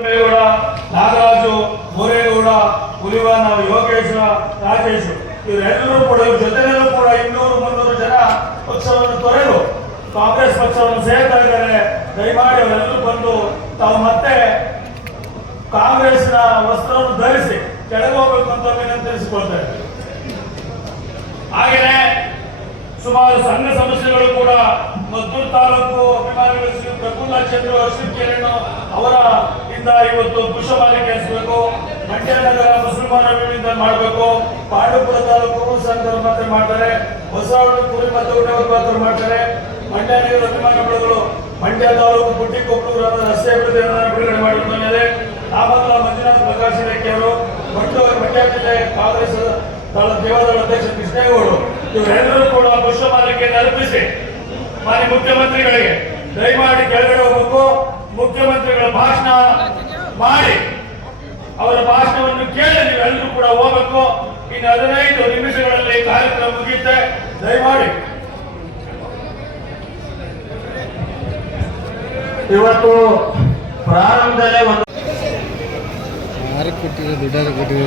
ನಾಗರಾಜು, ಮೋರೇಗೌಡ ಹುಲಿವಾನ ಯೋಗೇಶ, ರಾಜೇಶ್ ಇವರೆಲ್ಲರೂ ಕೂಡ, ಇವ್ರ ಜೊತೆಯಲ್ಲೂ ಕೂಡ ಇನ್ನೂರು ಮುನ್ನೂರು ಜನ ಪಕ್ಷವನ್ನು ತೊರೆದು ಕಾಂಗ್ರೆಸ್ ಪಕ್ಷವನ್ನು ಸೇರ್ತಾ ಇದ್ದಾರೆ ದಯಮಾಡಿ ಅವರೆಲ್ಲರೂ ಬಂದು ತಾವು ಮತ್ತೆ ಕಾಂಗ್ರೆಸ್ನ ವಸ್ತ್ರವನ್ನು ಧರಿಸಿ ಕೆಳಗೆ ಹೋಗ್ಬೇಕು ಅಂತ ತಿಳಿಸಿಕೊಳ್ತಾರೆ ಹಾಗೆಯೇ ಸುಮಾರು ಸಂಘ ಸಂಸ್ಥೆಗಳು ಕೂಡ ಮದ್ದೂರು ತಾಲೂಕು ಅಭಿಮಾನಿಗಳು ಶ್ರೀ ಪ್ರಫುಲ್ಲ ಚಂದ್ರ ಅಶ್ವಿನ್ ಅವರ ಇಂದ ಇವತ್ತು ಪುಷ್ಪಮಾಲಿಕೆ ಕೆಲಸಬೇಕು ಮಂಡ್ಯ ನಗರ ಮುಸಲ್ಮಾನ ಅಭಿವೃದ್ಧಿ ಮಾಡಬೇಕು, ಪಾಂಡವಪುರ ತಾಲೂಕು ಸಂತರ ಮಾತ್ರ ಮಾಡ್ತಾರೆ ಹೊಸ ಕುರಿ ಮತ್ತು ಊಟವರು ಮಾತ್ರ ಮಾಡ್ತಾರೆ. ಮಂಡ್ಯ ನಗರ ಅಭಿಮಾನಿಗಳು ಮಂಡ್ಯ ತಾಲೂಕು ಗುಟ್ಟಿಕೊಪ್ಪಲು ಗ್ರಾಮದ ರಸ್ತೆ ಅಭಿವೃದ್ಧಿ ಬಿಡುಗಡೆ ಮೇಲೆ ನಾಮಲ್ಲ ಮಂಜುನಾಥ್ ಪ್ರಕಾಶ್ ಅವರು ಮಂಡ್ಯ ಮಂಡ್ಯ ಜಿಲ್ಲೆ ಕಾಂಗ್ರೆಸ್ ದೇವಾದಳ ಅಧ್ಯಕ್ಷ ಕೃಷ್ಣೇಗೌಡರು ಇವರೆಲ್ಲರೂ ಕೂಡ ಪುಷ್ಪಮಾಲಿಕೆಯನ್ನು ಅರ್ಪಿಸಿ ಮಾನ್ಯ ಮುಖ್ಯಮಂತ್ರಿಗಳಿಗೆ ದಯಮಾಡಿ ಕೆಳಗಡೆ ಹೋಗಬೇಕು. ಮುಖ್ಯಮಂತ್ರಿಗಳ ಭಾಷಣ ಮಾಡಿ ಅವರ ಭಾಷಣವನ್ನು ಕೇಳಿ ನೀವೆಲ್ಲರೂ ಕೂಡ ಹೋಗಬೇಕು. ಇನ್ನು ಹದಿನೈದು ನಿಮಿಷಗಳಲ್ಲಿ ಕಾರ್ಯಕ್ರಮ ಮುಗಿಯುತ್ತೆ. ದಯಮಾಡಿ. ಇವತ್ತು ಪ್ರಾರಂಭದಲ್ಲೇ ಒಂದು ಯಾರಿಗೆ ಕೊಟ್ಟಿರೋ ದುಡ್ಡಾರು ಕೊಟ್ಟಿರೋ